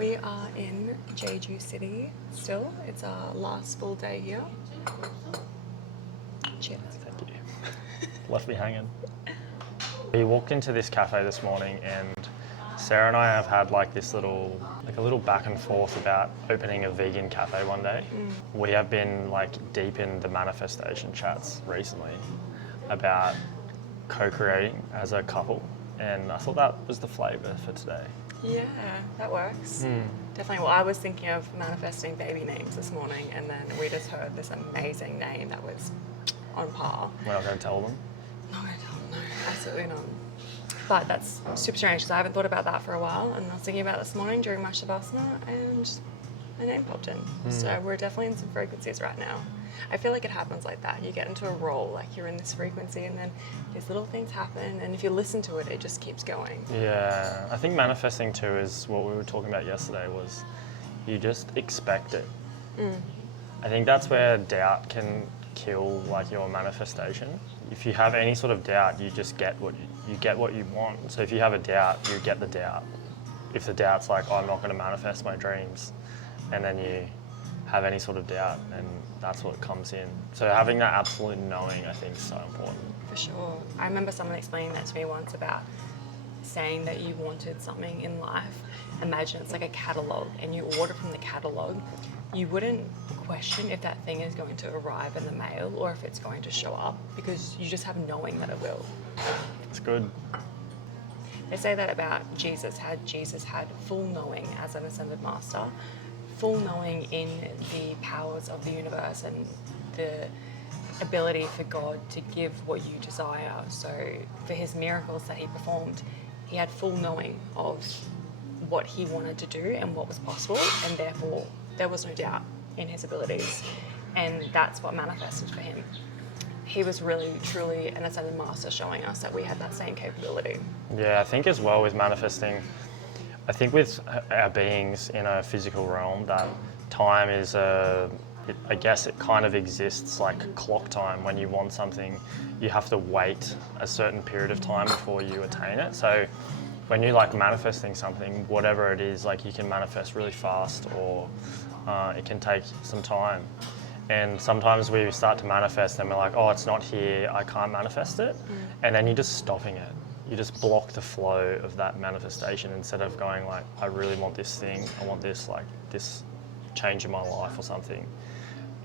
We are in Jeju City still. It's our last full day here. Cheers. Thank you. Left me hanging. We walked into this cafe this morning and Sarah and I have had like a little back and forth about opening a vegan cafe one day. We have been like deep in the manifestation chats recently about co-creating as a couple, and I thought that was the flavour for today. Yeah, that works. Definitely. Well, I was thinking of manifesting baby names this morning, and then we just heard this amazing name that was on par. We're not going to tell them. Not going to tell them, no, absolutely not. But that's super strange because I haven't thought about that for a while, and I was thinking about it this morning during my Shavasana, and my name popped in. So we're definitely in some frequencies right now. I feel like it happens like that. You get into a role, like you're in this frequency, and then these little things happen, and if you listen to it, it just keeps going. Yeah, I think manifesting too is what we were talking about yesterday, was you just expect it. I think that's where doubt can kill like your manifestation. If you have any sort of doubt, you just get what you want. So if you have a doubt, you get the doubt. If the doubt's like, oh, I'm not going to manifest my dreams, and then you have any sort of doubt, and that's what comes in. So having that absolute knowing, I think, is so important. For sure. I remember someone explaining that to me once about saying that you wanted something in life. Imagine it's like a catalogue, and you order from the catalogue. You wouldn't question if that thing is going to arrive in the mail or if it's going to show up, because you just have knowing that it will. It's good. They say that about Jesus. Jesus had full knowing as an ascended master, full knowing in the powers of the universe and the ability for God to give what you desire. So for his miracles that he performed, he had full knowing of what he wanted to do and what was possible, and therefore there was no doubt in his abilities. And that's what manifested for him. He was really, truly an ascended master, showing us that we had that same capability. Yeah, I think as well with manifesting, I think with our beings in a physical realm, that time is I guess it kind of exists like clock time. When you want something, you have to wait a certain period of time before you attain it. So when you're like manifesting something, whatever it is, like you can manifest really fast, or it can take some time. And sometimes we start to manifest and we're like, oh, it's not here, I can't manifest it. And then you're just stopping it. You just block the flow of that manifestation instead of going like, I really want this thing, I want this, like this change in my life or something.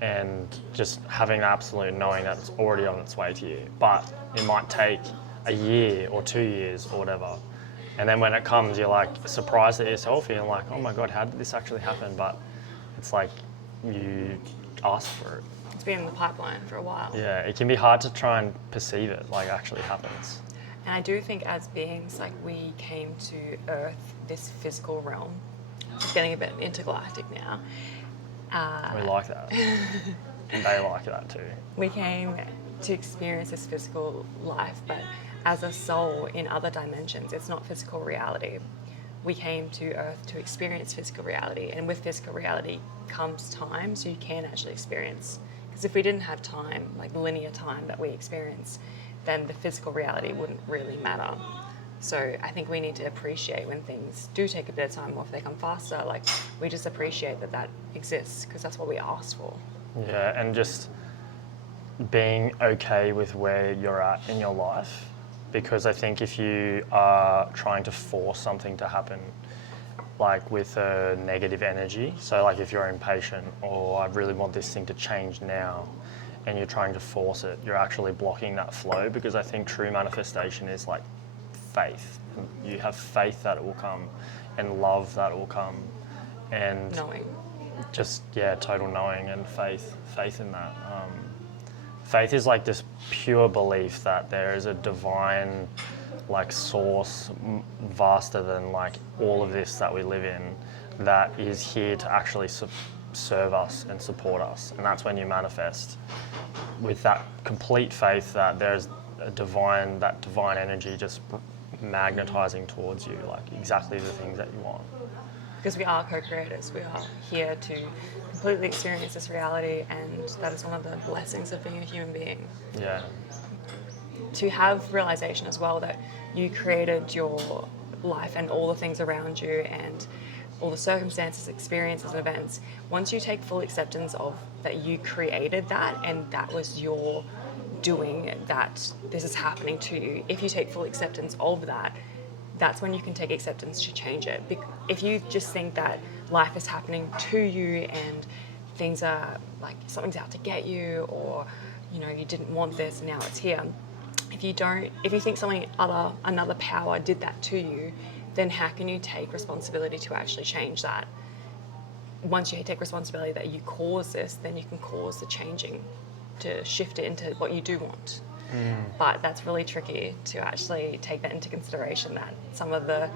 And just having the absolute knowing that it's already on its way to you. But it might take a year or 2 years or whatever. And then when it comes, you're like surprised at yourself. You're like, oh my God, how did this actually happen? But it's like you asked for it. It's been in the pipeline for a while. Yeah, it can be hard to try and perceive it, like actually happens. And I do think as beings, like we came to Earth, this physical realm. It's getting a bit intergalactic now. We like that. And they like that too. We came to experience this physical life, but as a soul in other dimensions, it's not physical reality. We came to Earth to experience physical reality, and with physical reality comes time, so you can actually experience. Because if we didn't have time, like linear time that we experience, then the physical reality wouldn't really matter. So I think we need to appreciate when things do take a bit of time, or if they come faster, like we just appreciate that that exists, because that's what we asked for. Yeah, and just being okay with where you're at in your life. Because I think if you are trying to force something to happen, like with a negative energy, so like if you're impatient, or I really want this thing to change now, and you're trying to force it, you're actually blocking that flow. Because I think true manifestation is like faith. You have faith that it will come, and love that it will come, and Knowing. Just, yeah, total knowing and faith in that. Faith is like this pure belief that there is a divine like source vaster than like all of this that we live in, that is here to actually serve us and support us. And that's when you manifest with that complete faith that there's that divine energy just magnetizing towards you, like exactly the things that you want. Because we are co-creators. We are here to completely experience this reality, and that is one of the blessings of being a human being. Yeah. To have realization as well that you created your life and all the things around you, and all the circumstances, experiences, and events, once you take full acceptance of that you created that and that was your doing, that this is happening to you, if you take full acceptance of that, that's when you can take acceptance to change it. If you just think that life is happening to you and things are like something's out to get you, or you didn't want this and now it's here. If you think another power did that to you, then how can you take responsibility to actually change that? Once you take responsibility that you caused this, then you can cause the changing to shift it into what you do want. But that's really tricky to actually take that into consideration, that some of the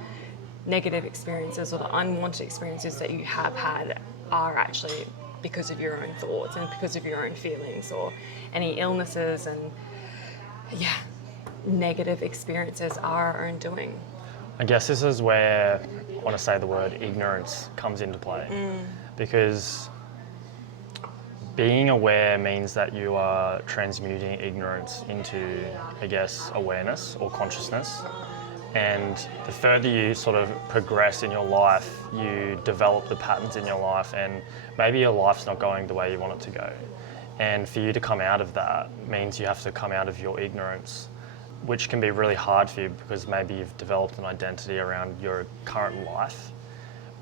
negative experiences or the unwanted experiences that you have had are actually because of your own thoughts and because of your own feelings, or any illnesses and negative experiences are our own doing. I guess this is where I want to say the word ignorance comes into play, because being aware means that you are transmuting ignorance into, I guess, awareness or consciousness. And the further you sort of progress in your life, you develop the patterns in your life, and maybe your life's not going the way you want it to go. And for you to come out of that means you have to come out of your ignorance, which can be really hard for you because maybe you've developed an identity around your current life.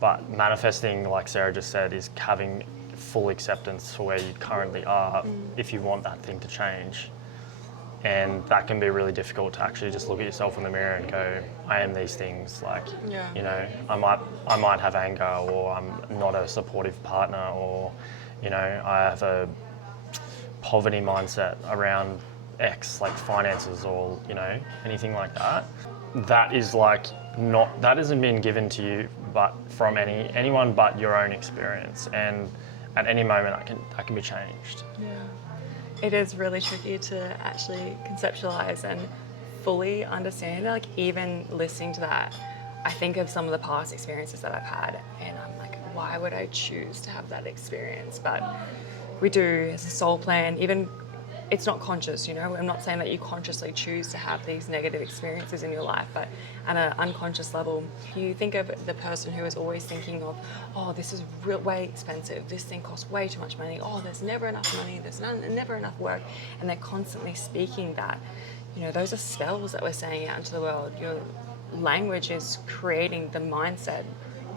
But manifesting, like Ssarah just said, is having full acceptance for where you currently are if you want that thing to change. And that can be really difficult to actually just look at yourself in the mirror and go, I am these things. Like, I might have anger, or I'm not a supportive partner, or, I have a poverty mindset around X, like finances, or, anything like that. That is that hasn't been given to you but from anyone but your own experience. And at any moment that can be changed. Yeah. It is really tricky to actually conceptualize and fully understand. Like, even listening to that, I think of some of the past experiences that I've had, and I'm like, why would I choose to have that experience? But we do, as a soul plan. Even it's not conscious, I'm not saying that you consciously choose to have these negative experiences in your life, but at an unconscious level, you think of the person who is always thinking of, oh, this is way expensive, this thing costs way too much money, oh, there's never enough money, there's never enough work, and they're constantly speaking that. Those are spells that we're saying out into the world. Your language is creating the mindset,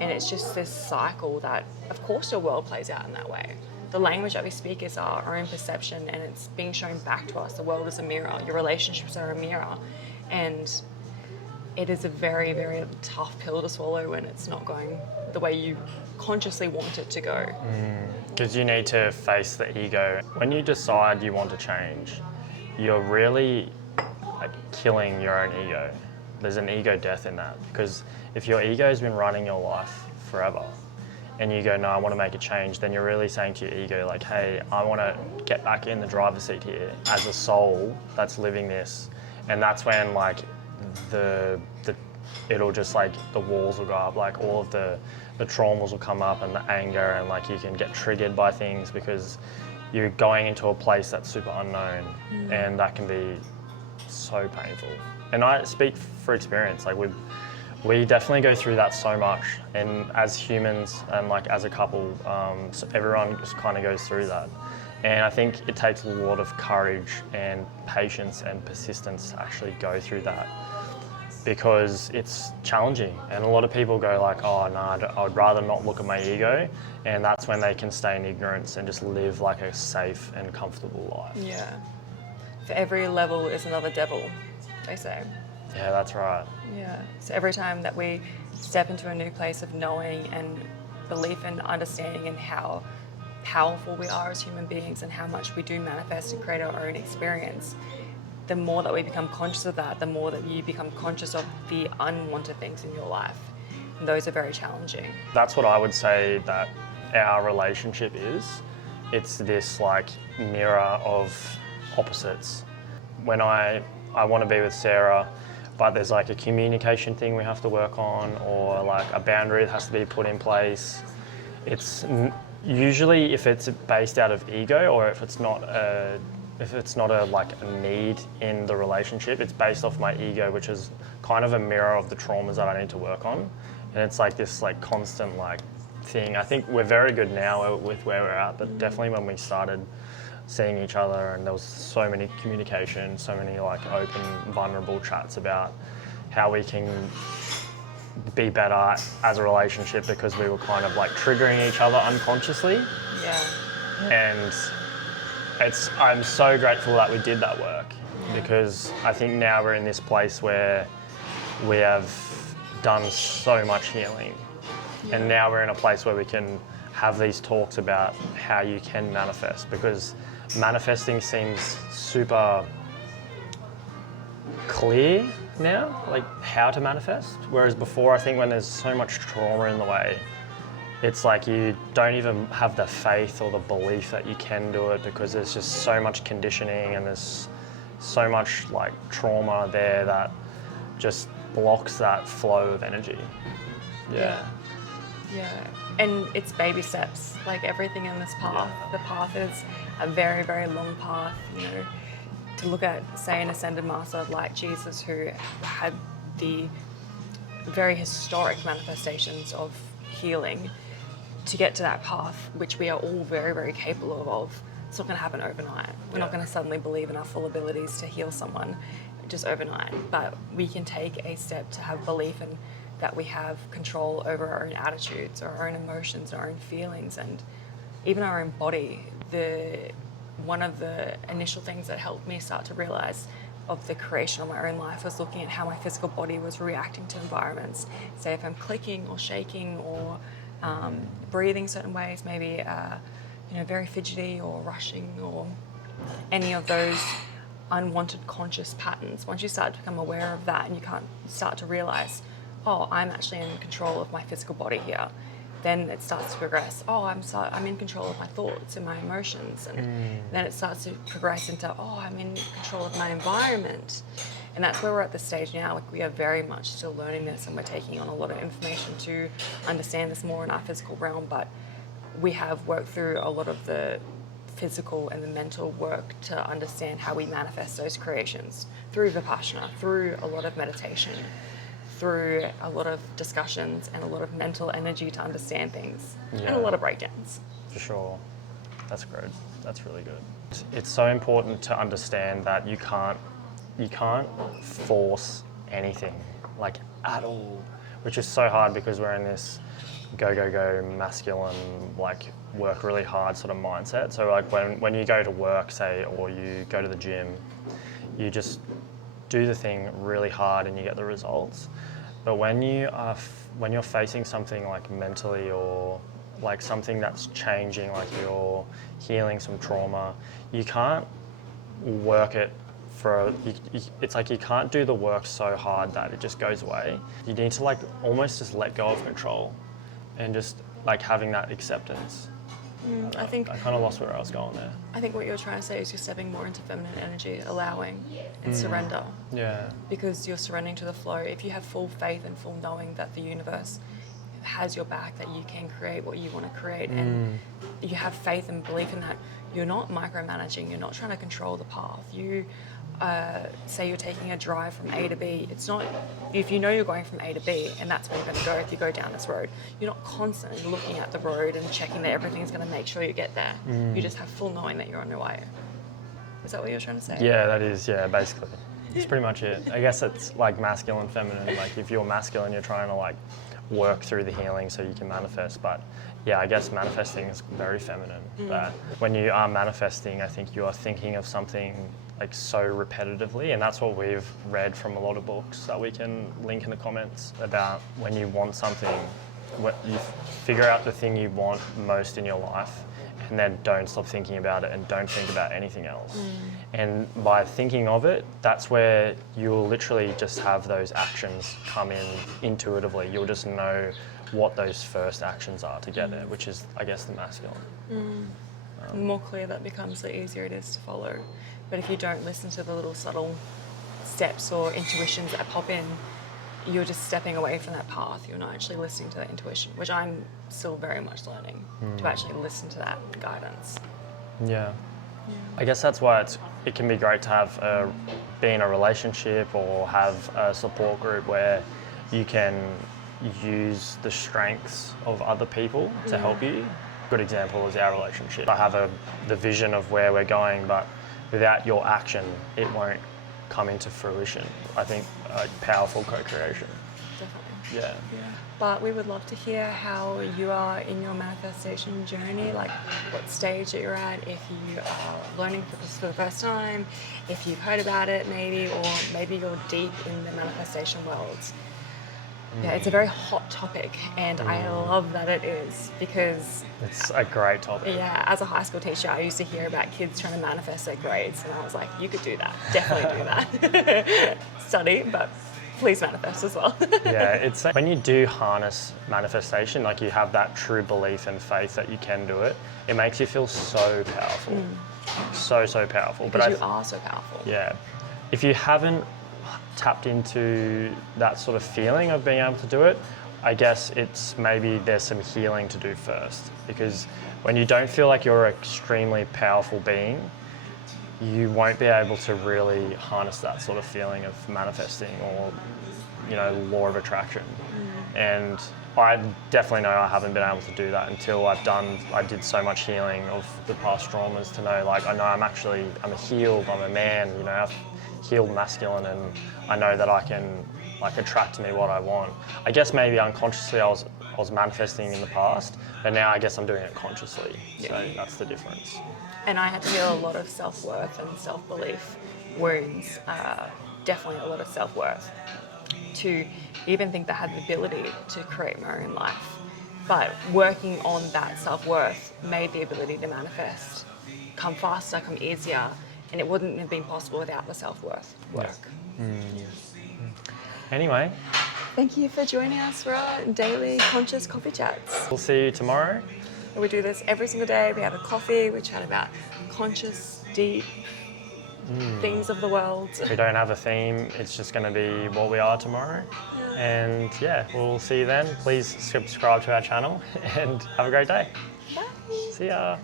and it's just this cycle that, of course, your world plays out in that way. The language that we speak is our own perception, and it's being shown back to us. The world is a mirror. Your relationships are a mirror. And it is a very, very tough pill to swallow when it's not going the way you consciously want it to go. Because you need to face the ego. When you decide you want to change, you're really killing your own ego. There's an ego death in that, because if your ego's been running your life forever, and you go, no, I want to make a change, then you're really saying to your ego, like, hey, I want to get back in the driver's seat here as a soul that's living this. And that's when it'll just the walls will go up, all of the traumas will come up, and the anger, and you can get triggered by things because you're going into a place that's super unknown, and that can be so painful. And I speak for experience, we definitely go through that so much, and as humans and as a couple, so everyone just kind of goes through that. And I think it takes a lot of courage and patience and persistence to actually go through that, because it's challenging. And a lot of people go oh no, I would rather not look at my ego, and that's when they can stay in ignorance and just live a safe and comfortable life. Yeah. For every level is another devil, they say. Yeah, that's right. Yeah. So every time that we step into a new place of knowing and belief and understanding, and how powerful we are as human beings and how much we do manifest and create our own experience, the more that we become conscious of that, the more that you become conscious of the unwanted things in your life. And those are very challenging. That's what I would say that our relationship is. It's this mirror of opposites. When I want to be with Ssarah, but there's a communication thing we have to work on, or a boundary that has to be put in place. It's usually, if it's based out of ego, or if it's not a need in the relationship, it's based off my ego, which is kind of a mirror of the traumas that I need to work on. And it's like this like constant like thing. I think we're very good now with where we're at, but definitely when we started seeing each other and there was so many communication, so many like open, vulnerable chats about how we can be better as a relationship because we were kind of like triggering each other unconsciously. Yeah. And I'm so grateful that we did that work because I think now we're in this place where we have done so much healing. And now we're in a place where we can have these talks about how you can manifest, because manifesting seems super clear now, like how to manifest. Whereas before, I think when there's so much trauma in the way, it's like you don't even have the faith or the belief that you can do it because there's just so much conditioning and there's so much like trauma there that just blocks that flow of energy. Yeah. And it's baby steps, like everything in this path. The path is a very, very long path, you know, to look at, say, an ascended master like Jesus who had the very historic manifestations of healing to get to that path, which we are all very, very capable of. It's not going to happen overnight. We're not going to suddenly believe in our full abilities to heal someone just overnight, but we can take a step to have belief in that we have control over our own attitudes, our own emotions, our own feelings, and even our own body. One of the initial things that helped me start to realize of the creation of my own life was looking at how my physical body was reacting to environments. Say if I'm clicking or shaking or breathing certain ways, maybe very fidgety or rushing or any of those unwanted conscious patterns. Once you start to become aware of that and you can't start to realize, oh, I'm actually in control of my physical body here, then it starts to progress. Oh, I'm in control of my thoughts and my emotions, and then it starts to progress into, oh, I'm in control of my environment. And that's where we're at this stage now. Like, we are very much still learning this, and we're taking on a lot of information to understand this more in our physical realm, but we have worked through a lot of the physical and the mental work to understand how we manifest those creations through Vipassana, through a lot of meditation, through a lot of discussions and a lot of mental energy to understand things, and a lot of breakdowns. For sure. That's great. That's really good. It's so important to understand that you can't force anything, like, at all, which is so hard because we're in this go masculine, like, work really hard sort of mindset. So like when you go to work, say, or you go to the gym, you just do the thing really hard and you get the results. But when you're facing something like mentally or like something that's changing, like you're healing some trauma, you can't work it it's like you can't do the work so hard that it just goes away. You need to like almost just let go of control and just like having that acceptance. I kind of lost where I was going there. I think what you're trying to say is you're stepping more into feminine energy, allowing and surrender. Yeah. Because you're surrendering to the flow. If you have full faith and full knowing that the universe has your back, that you can create what you want to create, and you have faith and belief in that, you're not micromanaging, you're not trying to control the path. You say you're taking a drive from A to B, it's not, if you know you're going from A to B and that's where you're going to go, if you go down this road, you're not constantly looking at the road and checking that everything's going to make sure you get there. You just have full knowing that you're on your way. Is that what you're trying to say? Yeah, that is, basically. That's pretty much it. I guess it's like masculine, feminine. Like if you're masculine, you're trying to like work through the healing so you can manifest. But yeah, I guess manifesting is very feminine. But when you are manifesting, I think you are thinking of something like so repetitively, and that's what we've read from a lot of books that we can link in the comments about. When you want something, you figure out the thing you want most in your life, and then don't stop thinking about it and don't think about anything else. And by thinking of it, that's where you'll literally just have those actions come in intuitively. You'll just know what those first actions are to get there, which is, I guess, the masculine. The more clear that becomes, the easier it is to follow. But if you don't listen to the little subtle steps or intuitions that pop in, you're just stepping away from that path. You're not actually listening to that intuition, which I'm still very much learning, to actually listen to that guidance. Yeah. I guess that's why it can be great to have be in a relationship or have a support group where you can use the strengths of other people to help you. Good example is our relationship. I have the vision of where we're going, but without your action, it won't come into fruition. I think a powerful co-creation. Definitely. Yeah. But we would love to hear how you are in your manifestation journey, like what stage that you're at, if you are learning this for the first time, if you've heard about it maybe, or maybe you're deep in the manifestation world. Yeah, it's a very hot topic, and I love that it is, because It's a great topic. yeah, as a high school teacher, I used to hear about kids trying to manifest their grades, and I was like, you could do that, definitely do that. Study, but please manifest as well. Yeah, it's when you do harness manifestation, like you have that true belief and faith that you can do it, it makes you feel so powerful. So powerful. Because But you are so powerful. yeah, if you haven't tapped into that sort of feeling of being able to do it, I guess it's maybe there's some healing to do first, because when you don't feel like you're an extremely powerful being, you won't be able to really harness that sort of feeling of manifesting or, you know, law of attraction. And I definitely know I haven't been able to do that until I did so much healing of the past traumas to know, like, I know I'm a healed, I'm a man, you know, I've healed masculine, and I know that I can, like, attract to me what I want. I guess maybe unconsciously I was manifesting in the past, but now I guess I'm doing it consciously. So that's the difference. And I had to heal a lot of self-worth and self-belief wounds, definitely a lot of self-worth, to even think that I had the ability to create my own life. But working on that self-worth made the ability to manifest come faster, come easier, and it wouldn't have been possible without the self-worth work. Anyway, Thank you for joining us for our daily conscious coffee chats. we'll see you tomorrow. We do this every single day. We have a coffee, we chat about conscious, deep things of the world. We don't have a theme, it's just going to be what we are tomorrow. And yeah, we'll see you then. Please subscribe to our channel and have a great day. Bye. See ya.